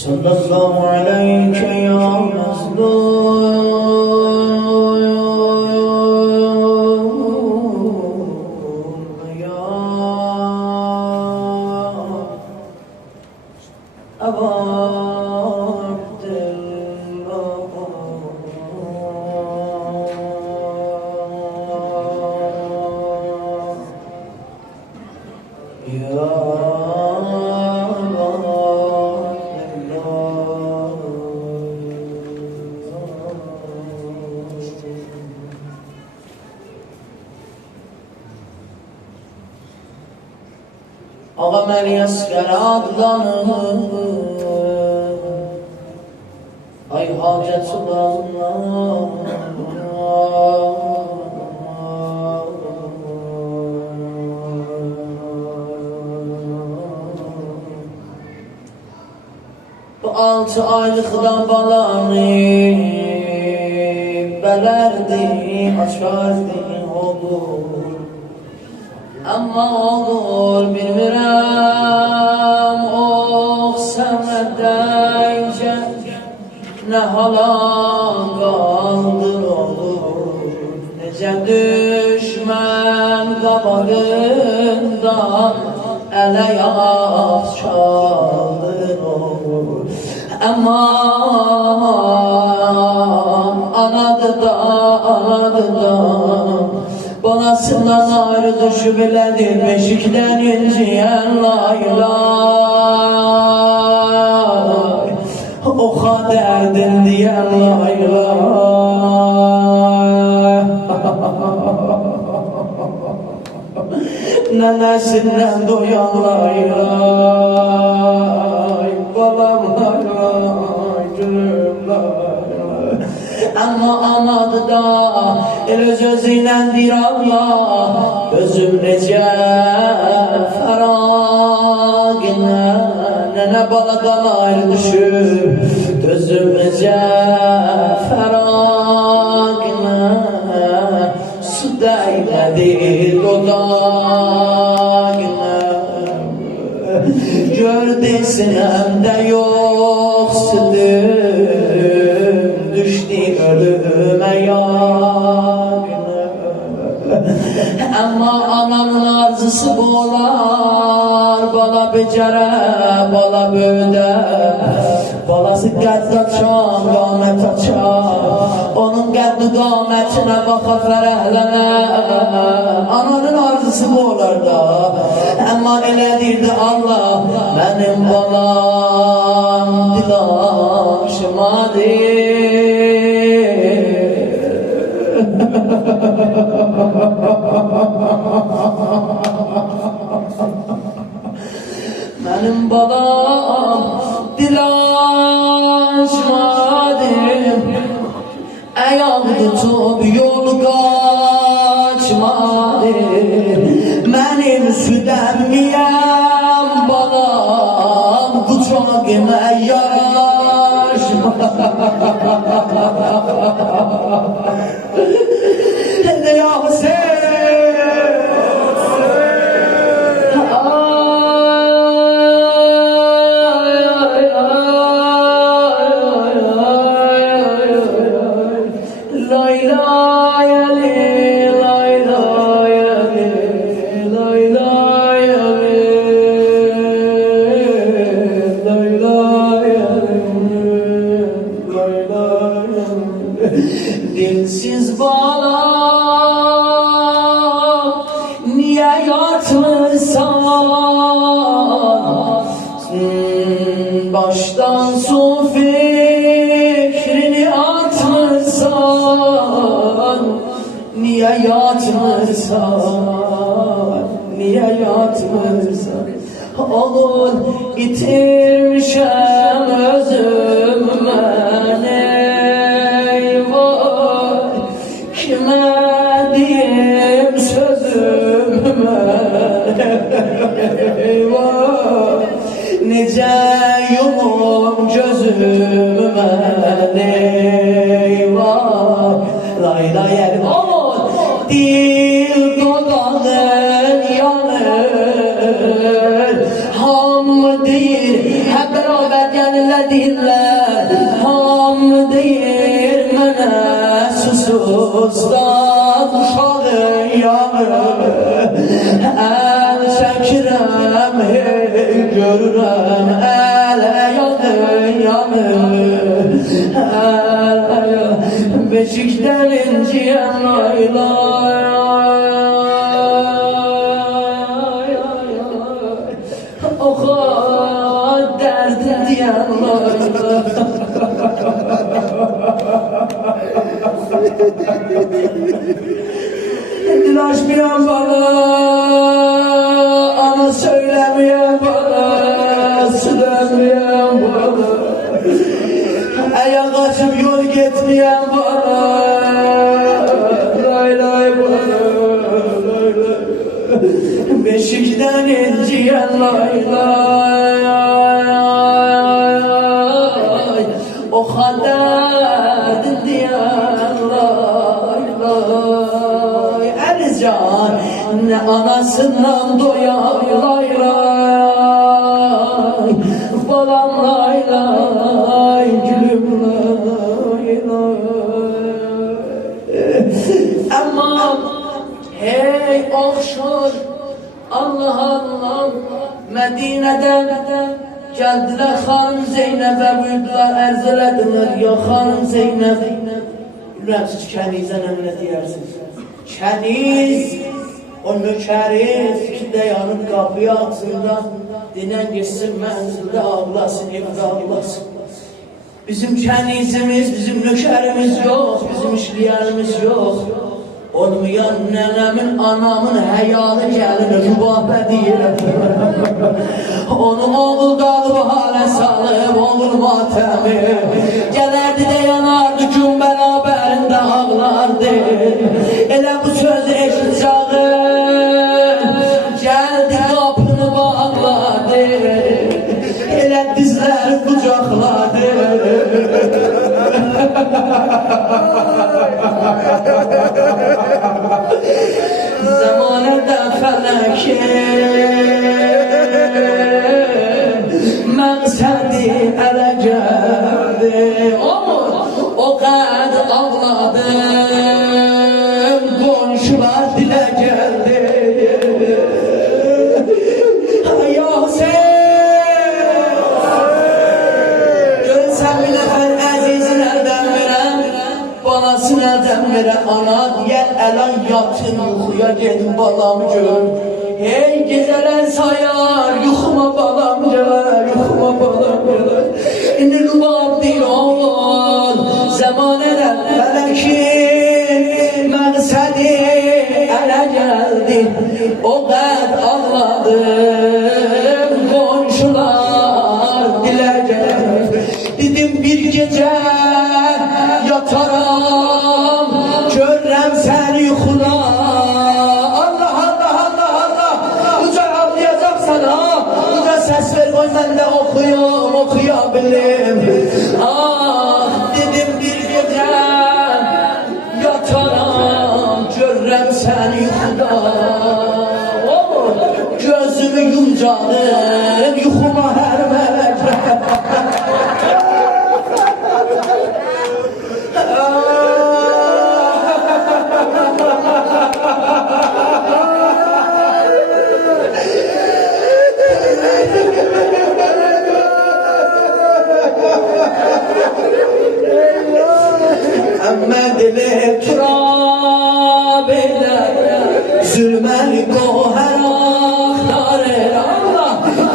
Sallallahu aleyke ya mazlum ya Eba Abdillah ya Ağam Əli Əsgər adlanır Ay hacət Bu 6 aylıqdan balanı Bələrdi, açardı olur Amma olur bilmirəm ox səmədəycə Nə hala qaldır olur Necə düşmən qabağında Ələ yağ çaldır olur Aman anadır da Balasından ayrı düşüb elədir beşikdən inciyən laylay Oxa dərdin deyən laylay Nənəsindən doyan laylay Balam laylay, gülüm laylay Amma anadı da el öz özüyle dir Allah Gözüm necə fəraqinə Nənə baladan ayrı düşüb Gözüm necə fəraqinə Su dəymədi dodağinə Gördü sinəmdə yoxsudur Düşdü ölümə yaqinə Amma anamın arzusu bu olar Bala becərə, bala böyüdə Balası qədd açar, qamət açar Onun qəddi qamətinə baxa fərəhlənə Ananın arzusu bu olar da Amma elədirdi Allah Mənim balam dilaşmadır Mənim balam dilaşmadır Ayaq tutub yol qaçmadır Mənim südəmiyəm balam Qucağıma yaraşmadır Ya Hüseyin Dilsiz balam niye yatırsan Baştan su fikrini atırsan Niye yatırsan Niye yatırsan Olur itirmişem özüm ben eyvah Kime diyeyim sözümü eyvah Nice yumum gözümü eyvah Lay lay el dil dodağın yanır. Hamı deyir, hep beraber gelirler deyirler. Hamı deyir mənə susuzdan uşağın yanır. El çəkirəm, hey görürəm, el yanır, yanır. Beşikten inciyem lay lay. Oha derdim diyen lay lay. Dilaşmayan bana, ana söylemeyen bana, söylemeyen bana. Ayak açıp yol gitmeyen bana, lay lay bana, lay lay. Beşikten inciyen lay lay. O kadar diyen lay lay. Ercan ne anasından doyar lay lay. Balam lay lay, gülüm lay lay. Ama hey okşur Allah Allah, Medine'den geldiler Hanım Zeynep'e buyurdular, arz elediler ya Hanım Zeynep. Bilmem siz kendinize ne diyersiniz? Keniz, o nökeriz ki dayanıp kapıyı altında dinen geçsin menzilde ağlasın, evde ağlasın. Bizim kenizimiz, bizim nökerimiz yok, bizim işleyenimiz yok. Olmayan nenemin, anamın həyalı gəlir, rübabə deyirəm. Onu oğul dağıb halə salıb, oğul matəmi. Gələrdi də yanardı, gün bərabərində ağlardı. Elə bu sözü eşitcağım, gəldi qapını bağladı. Elə dizləri qucaqladı. Zamanədə fələkə məqsədi ələ gəldi. O qəd ağladım, qonşular dilə gəldi. Ana diyen elan yatın yuxuya gedin balam gör. Hey geceler sayar yuxuma balam gör, yuxuma balam gör. İndi rubab deyil oğul, zamanədən fələkin məqsədi ələ gəldi. O qəd ağladım, qonşular dilə gəldi. Dedim bir gecə yataram, görürəm səni yuxuna. Allah Allah Allah Allah, uca ağlayacaqsan ha, uca səs ver qoy mən də oxuyam, oxuya bilim. Ah dedim bir gecə yataram, görürəm səni yuxuna. Gözümü yumcadım, yuxuma hər mələk. Dilim turab eyler, zülmeli goher aktar Allah.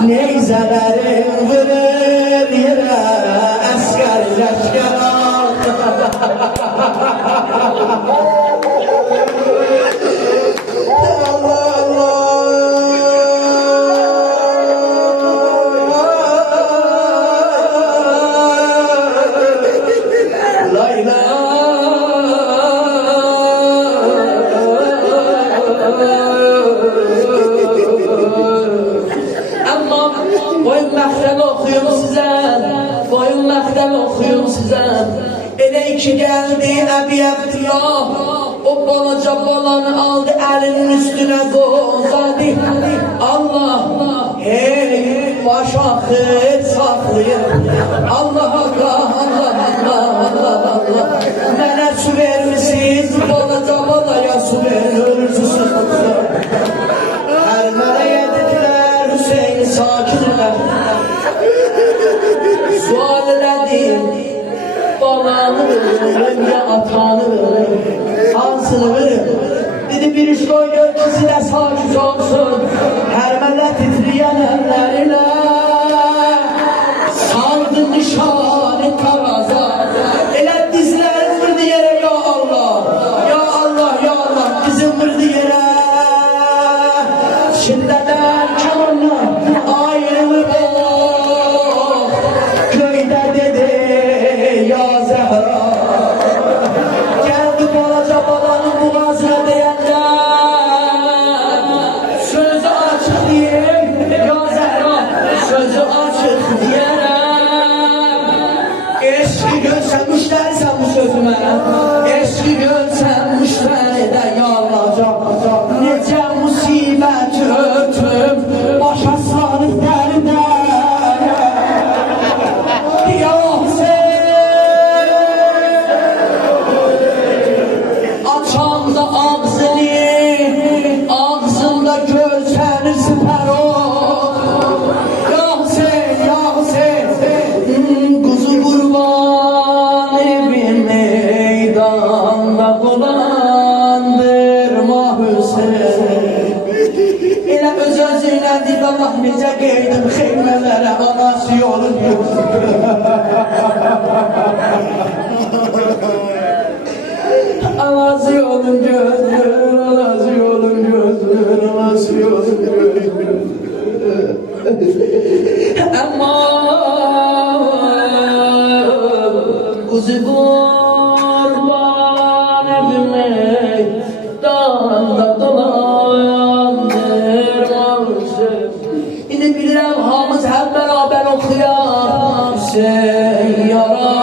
Neyzelerim vurur yere, esker leşker Elə ki gəldi Əbi Əbdillah, o balaca balanı aldı elinin üstüne kozadı. Allah hey baş ahır saklıyor. Allah Allah Allah Allah Allah Allah. Mənə su vermişsiniz, balaca balaya su verin, ölürsünüz. Her meleğe dediler Hüseyin sakinler. Sual elədim, balanı veririm ya atanı veririm, hansını veririm? Dedi bir iş koy gör kızı da sakit olsun. Her melek titreyen ellerine sardı nişanı taraza. Elə dizlerim vurdu yere ya Allah, ya Allah, ya Allah, dizim vurdu yere. Şimdiden kamanla ayrılıp köyde dedi ya Zehra. Geldi balaca balanın boğazına diyenler sözü açık diyeyim ya Zehra, sözü açık diyerek eski görsen müşterisen bu sözüme, eski görsen müşteride yalacak. Nece musibet örtüm başa sarıp derine ya sen açan da ağzını, ağzında görsen süper ol. Ya sen kuzu kurban evin meydanda dolandırma Hüseyin. Elə öz özüyle deyip Allah necə qeydim xeymələrə anası yolun anası yolun gözlür, anası yolun gözlür, anası yolun gözlür. Ama kuzu kurban evime dağda dolandırma Hüseyin. İndi bilirəm hamız hep beraber okuyar Hüseyin yarar.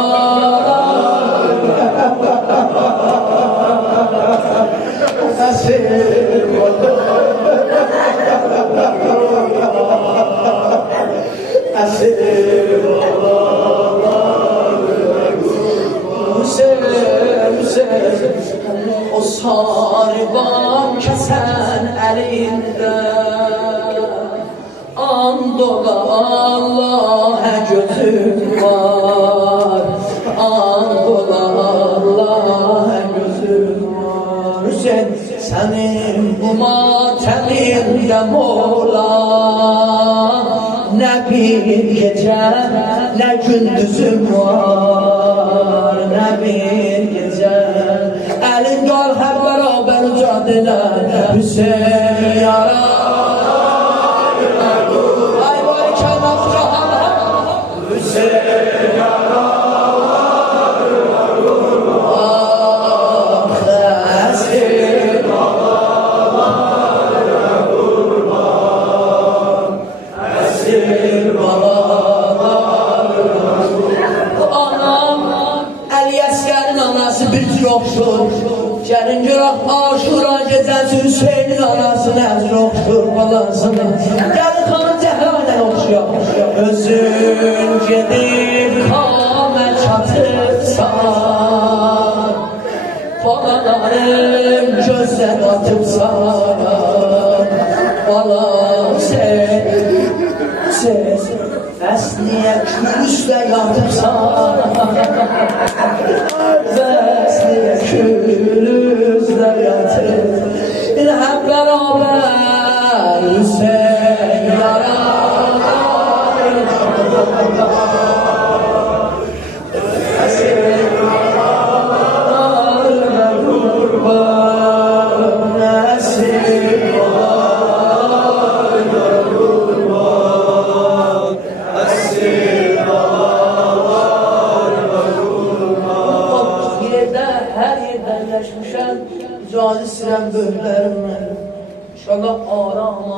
Esir Hüseyin o sarıban kesen elinde andola Allah'a gözüm var, andola Allah'a gözüm var. Hüseyin senin bu mateminde Mola ne bir gece ne gündüzüm var, ne bir gece elin gel hep beraber mücadele Hüseyin yarar. Ay vay kenar cahana Hüseyin yarar. Ah esir babalara kurban, esir babalara kurban. Anam Ali Əsgərin anası bir tür oxşur. Gəlin görək Aşura gecəsi Hüseynin anası nəzir oxşur balasını. Gəlin xanım Zəhra ilə oxşuyaq. Özün gedib kamə çatıbsan, balalarım gözdən atıbsan. Balam sen Əsliyə kül üstə yatıbsan, Əsliyə kül üstə yatıbsan. Hep beraber Hüseyin yarar. Esir babalara kurban, esir babalara kurban, esir babalara kurban. Her yerden yaşmışam, cazı sirem böhlerim. İnşallah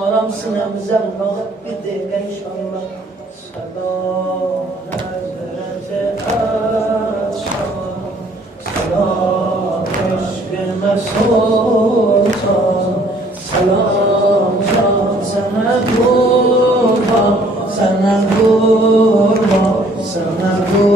aram sinemizə bırakıp bir dəqiqə inşallah. Salam nəzərəcə açma, salam eşq. vermez sultan. Selam can sana kurban, sana kurban, sana kurban.